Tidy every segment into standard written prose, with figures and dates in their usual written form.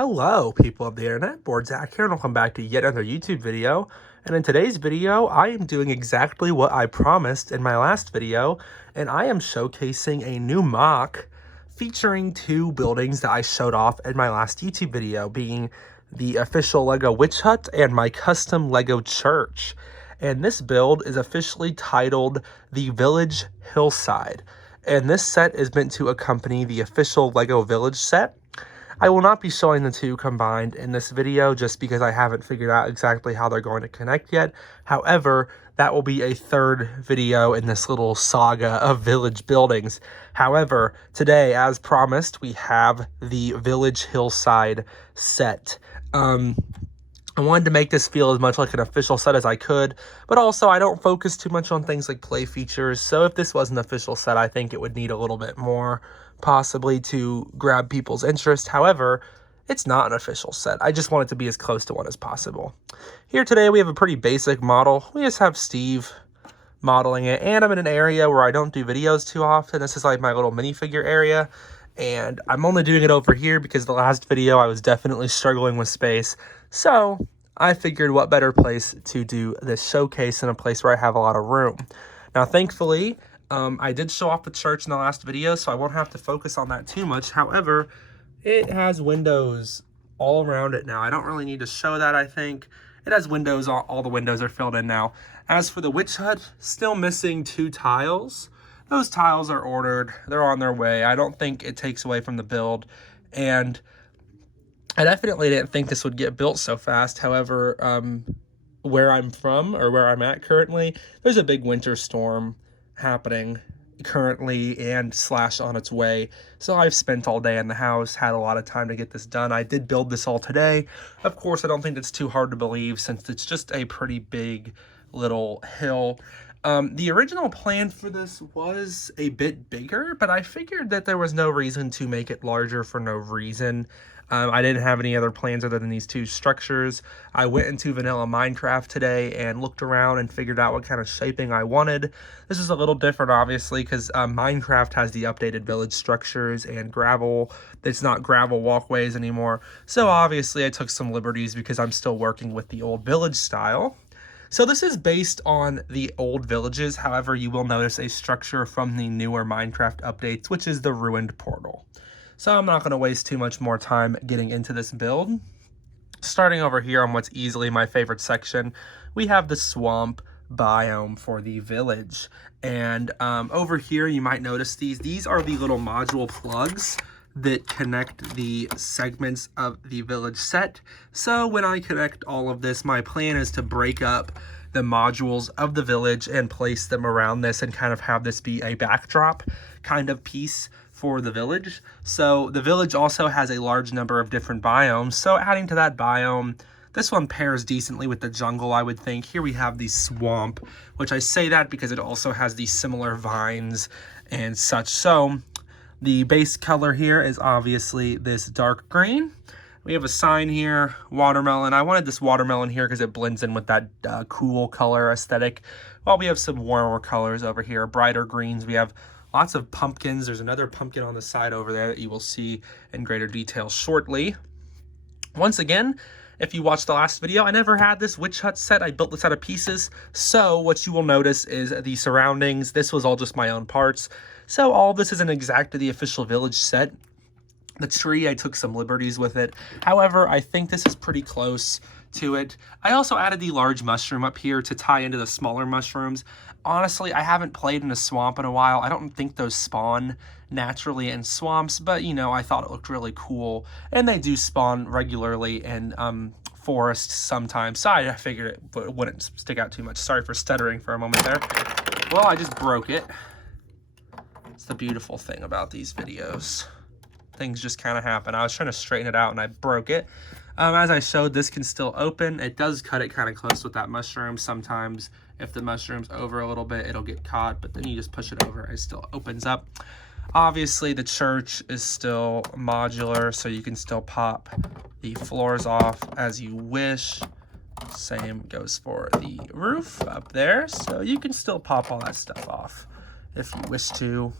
Hello, people of the internet. Board Zach here, and welcome back to yet another YouTube video. And in today's video, I am doing exactly what I promised in my last video, and I am showcasing a new MOC featuring two buildings that I showed off in my last YouTube video, being the official Lego Witch Hut and my custom Lego church. And this build is officially titled the Village Hillside. And this set is meant to accompany the official Lego Village set. I will not be showing the two combined in this video just because I haven't figured out exactly how they're going to connect yet. However, that will be a third video in this little saga of village buildings. However, today, as promised, we have the Village Hillside set. I wanted to make this feel as much like an official set as I could, but also I don't focus too much on things like play features, so if this was an official set, I think it would need a little bit more, possibly, to grab people's interest. However, it's not an official set. I just want it to be as close to one as possible. Here today, we have a pretty basic model. We just have Steve modeling it, and I'm in an area where I don't do videos too often. This is like my little minifigure area. And I'm only doing it over here because the last video I was definitely struggling with space. So I figured what better place to do this showcase in a place where I have a lot of room. Now, thankfully, I did show off the church in the last video, so I won't have to focus on that too much. However, it has windows all around it now. I don't really need to show that, I think. It has windows, all the windows are filled in now. As for the witch hut, still missing 2 tiles. Those tiles are ordered. They're on their way. I don't think it takes away from the build. And I definitely didn't think this would get built so fast. However, where I'm from, or where I'm at currently, there's a big winter storm happening currently and / on its way. So I've spent all day in the house, had a lot of time to get this done. I did build this all today. Of course, I don't think it's too hard to believe since it's just a pretty big little hill. The original plan for this was a bit bigger, but I figured that there was no reason to make it larger for no reason. I didn't have any other plans other than these 2 structures. I went into vanilla Minecraft today and looked around and figured out what kind of shaping I wanted. This is a little different, obviously, because Minecraft has the updated village structures and gravel. It's not gravel walkways anymore. So obviously I took some liberties because I'm still working with the old village style. So this is based on the old villages. However, you will notice a structure from the newer Minecraft updates, which is the ruined portal. So I'm not going to waste too much more time getting into this build. Starting over here on what's easily my favorite section, we have the swamp biome for the village. And over here, you might notice these are the little module plugs that connect the segments of the village set. So when I connect all of this, my plan is to break up the modules of the village and place them around this and kind of have this be a backdrop kind of piece for the village. So the village also has a large number of different biomes. So adding to that biome, this one pairs decently with the jungle, I would think. Here we have the swamp, which I say that because it also has these similar vines and such. So the base color here is obviously this dark green. We have a sign here, watermelon. I wanted this watermelon here because it blends in with that cool color aesthetic. While we have some warmer colors over here, brighter greens. We have lots of pumpkins. There's another pumpkin on the side over there that you will see in greater detail shortly. Once again, if you watched the last video, I never had this witch hut set. I built this out of pieces. So what you will notice is the surroundings. This was all just my own parts. So all this isn't exactly the official village set. The tree, I took some liberties with it. However, I think this is pretty close to it. I also added the large mushroom up here to tie into the smaller mushrooms. Honestly, I haven't played in a swamp in a while. I don't think those spawn naturally in swamps, but you know, I thought it looked really cool. And they do spawn regularly in forests sometimes. So I figured it wouldn't stick out too much. Sorry for stuttering for a moment there. Well, I just broke it. It's the beautiful thing about these videos. Things just kind of happen. I was trying to straighten it out and I broke it. As I showed, this can still open. It does cut it kind of close with that mushroom. Sometimes if the mushroom's over a little bit, it'll get caught, but then you just push it over, it still opens up. Obviously, the church is still modular, so you can still pop the floors off as you wish. Same goes for the roof up there, so you can still pop all that stuff off if you wish to.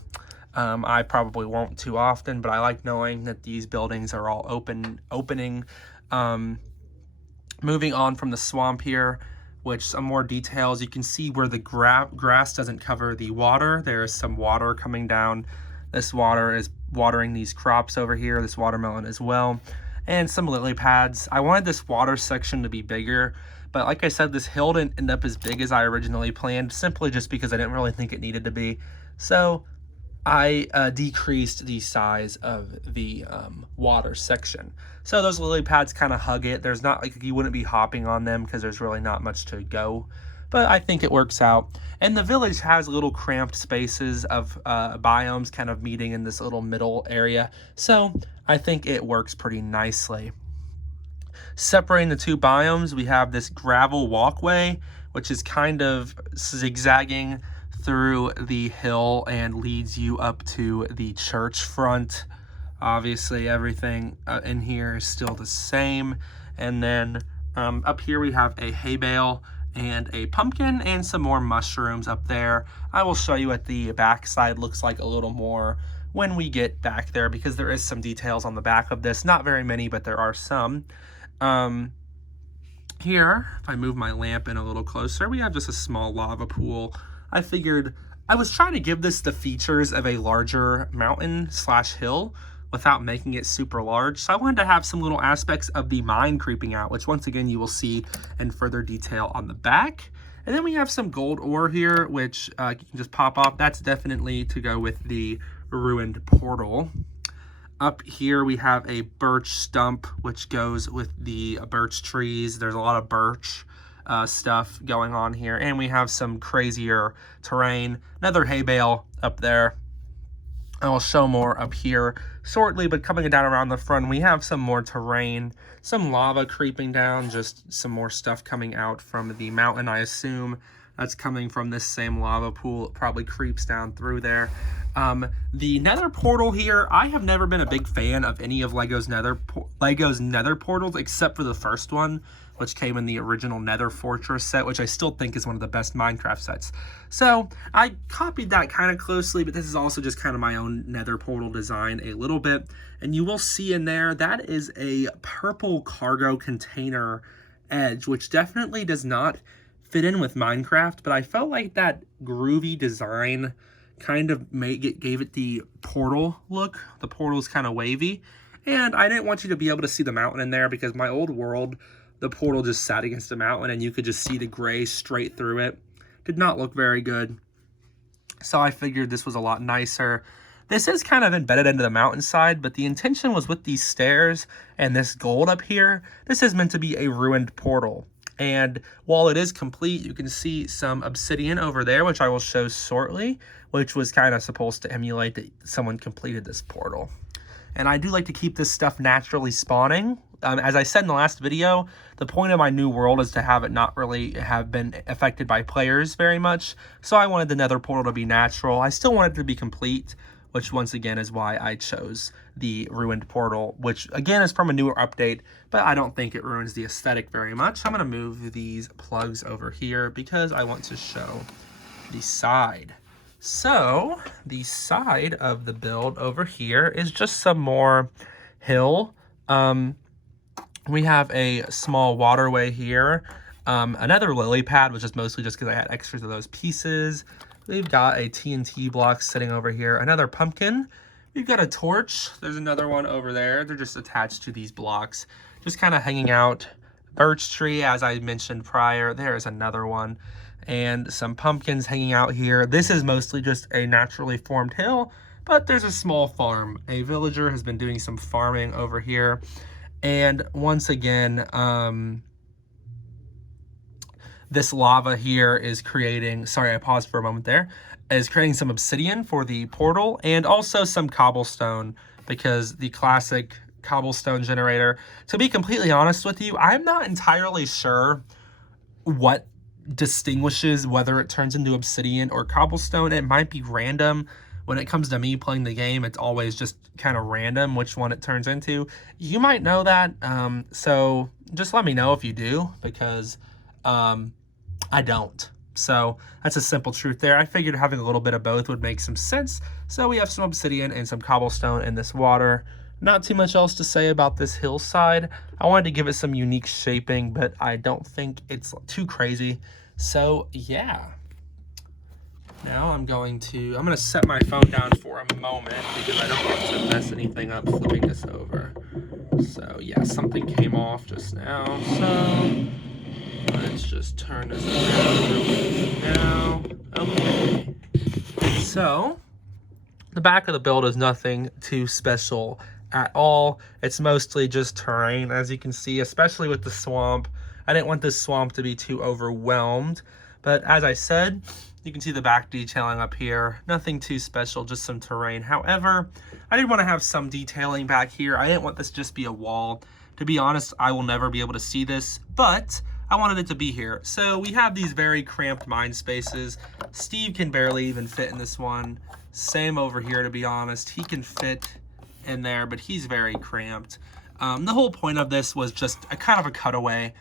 I probably won't too often, but I like knowing that these buildings are all opening. Moving on from the swamp here, which some more details, you can see where the grass doesn't cover the water. There is some water coming down. This water is watering these crops over here, this watermelon as well, and some lily pads. I wanted this water section to be bigger, but like I said, this hill didn't end up as big as I originally planned, simply just because I didn't really think it needed to be. So I decreased the size of the water section. So those lily pads kind of hug it. There's not, like, you wouldn't be hopping on them because there's really not much to go. But I think it works out. And the village has little cramped spaces of biomes kind of meeting in this little middle area. So I think it works pretty nicely. Separating the two biomes, we have this gravel walkway, which is kind of zigzagging through the hill and leads you up to the church front. Obviously, everything in here is still the same. And then up here we have a hay bale and a pumpkin and some more mushrooms up there. I will show you what the back side looks like a little more when we get back there, because there is some details on the back of this. Not very many, but there are some. Here, if I move my lamp in a little closer, we have just a small lava pool. I figured I was trying to give this the features of a larger mountain slash hill without making it super large. So I wanted to have some little aspects of the mine creeping out, which once again you will see in further detail on the back. And then we have some gold ore here, which you can just pop off. That's definitely to go with the ruined portal. Up here we have a birch stump, which goes with the birch trees. There's a lot of birch stuff going on here, and we have some crazier terrain. Another hay bale up there. I will show more up here shortly, but coming down around the front, we have some more terrain, some lava creeping down, just some more stuff coming out from the mountain. I assume that's coming from this same lava pool. It probably creeps down through there. The Nether Portal here, I have never been a big fan of any of Lego's Nether Portals, except for the first one, which came in the original Nether Fortress set, which I still think is one of the best Minecraft sets. So I copied that kind of closely, but this is also just kind of my own Nether Portal design a little bit. And you will see in there, that is a purple cargo container edge, which definitely does not fit in with Minecraft, but I felt like that groovy design kind of gave it the portal look. The portal is kind of wavy, and I didn't want you to be able to see the mountain in there, because my old world, the portal just sat against the mountain and you could just see the gray straight through it. Did not look very good. So I figured this was a lot nicer. This is kind of embedded into the mountainside, but the intention was with these stairs and this gold up here, this is meant to be a ruined portal. And while it is complete, you can see some obsidian over there, which I will show shortly, which was kind of supposed to emulate that someone completed this portal. And I do like to keep this stuff naturally spawning. As I said in the last video, the point of my new world is to have it not really have been affected by players very much. So I wanted the Nether Portal to be natural. I still wanted it to be complete, which once again is why I chose the ruined portal, which again is from a newer update, but I don't think it ruins the aesthetic very much. I'm going to move these plugs over here because I want to show the side. So the side of the build over here is just some more hill. We have a small waterway here, another lily pad, which is mostly just because I had extras of those pieces. We've got a TNT block sitting over here, another pumpkin. We've got a torch. There's another one over there. They're just attached to these blocks, just kind of hanging out. Birch tree, as I mentioned prior, there is another one. And some pumpkins hanging out here. This is mostly just a naturally formed hill, but there's a small farm. A villager has been doing some farming over here. And once again, this lava here is creating, sorry, I paused for a moment there, is creating some obsidian for the portal and also some cobblestone, because the classic cobblestone generator, to be completely honest with you, I'm not entirely sure what distinguishes whether it turns into obsidian or cobblestone. It might be random. When it comes to me playing the game, it's always just kind of random which one it turns into. You might know that, so just let me know if you do, because I don't. So that's a simple truth there. I figured having a little bit of both would make some sense. So we have some obsidian and some cobblestone in this water. Not too much else to say about this hillside. I wanted to give it some unique shaping, but I don't think it's too crazy. So yeah. Now I'm gonna set my phone down for a moment because I don't want to mess anything up flipping this over. So yeah, something came off just now. So let's just turn this around now. Okay. So the back of the build is nothing too special at all. It's mostly just terrain, as you can see, especially with the swamp. I didn't want this swamp to be too overwhelmed, but as I said, you can see the back detailing up here. Nothing too special, just some terrain. However, I did want to have some detailing back here. I didn't want this to just be a wall. To be honest, I will never be able to see this, but I wanted it to be here. So we have these very cramped mine spaces. Steve can barely even fit in this one. Same over here, to be honest. He can fit in there, but he's very cramped. The whole point of this was just a kind of a cutaway.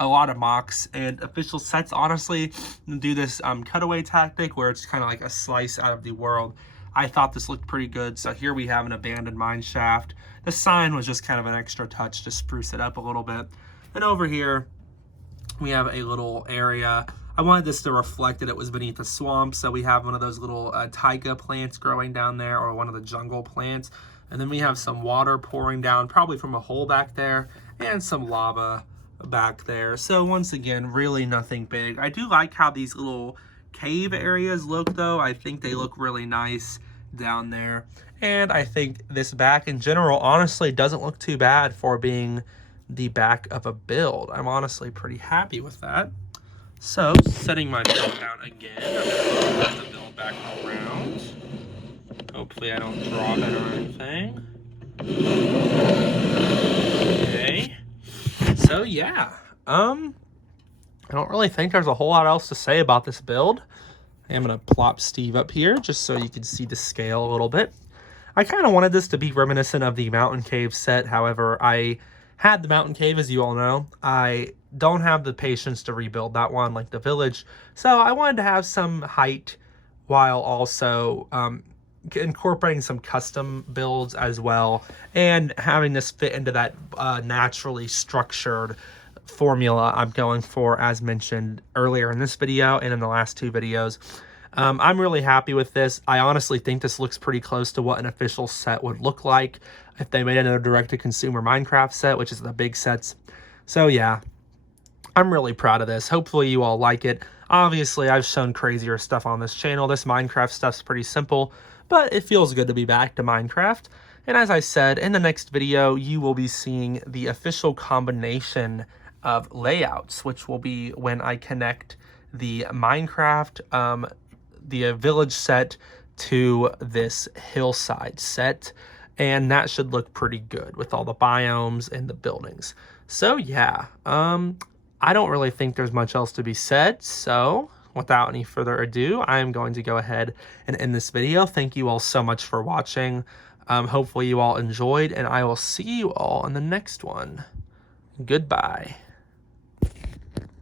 A lot of MOCs and official sets, honestly, do this cutaway tactic where it's kind of like a slice out of the world. I thought this looked pretty good. So here we have an abandoned mine shaft. The sign was just kind of an extra touch to spruce it up a little bit. And over here, we have a little area. I wanted this to reflect that it was beneath a swamp. So we have one of those little taiga plants growing down there, or one of the jungle plants. And then we have some water pouring down, probably from a hole back there, and some lava back there. So once again, really nothing big. I do like how these little cave areas look, though. I think they look really nice down there. And I think this back in general honestly doesn't look too bad for being the back of a build. I'm honestly pretty happy with that. So setting my build down again, I'm gonna put the build back around. Hopefully I don't drop it or anything. Okay. So yeah, I don't really think there's a whole lot else to say about this build. I'm gonna plop Steve up here just so you can see the scale a little bit. I kind of wanted this to be reminiscent of the Mountain Cave set. However, I had the Mountain Cave, as you all know. I don't have the patience to rebuild that one like the village. So I wanted to have some height while also incorporating some custom builds as well, and having this fit into that naturally structured formula I'm going for, as mentioned earlier in this video and in the last two videos. I'm really happy with this. I honestly think this looks pretty close to what an official set would look like if they made another direct-to-consumer Minecraft set, which is the big sets. So yeah, I'm really proud of this. Hopefully you all like it. Obviously, I've shown crazier stuff on this channel. This Minecraft stuff's pretty simple, but it feels good to be back to Minecraft. And as I said, in the next video, you will be seeing the official combination of layouts, which will be when I connect the Minecraft, the village set to this hillside set. And that should look pretty good with all the biomes and the buildings. So yeah, I don't really think there's much else to be said. So without any further ado, I am going to go ahead and end this video. Thank you all so much for watching. Hopefully you all enjoyed, and I will see you all in the next one. Goodbye.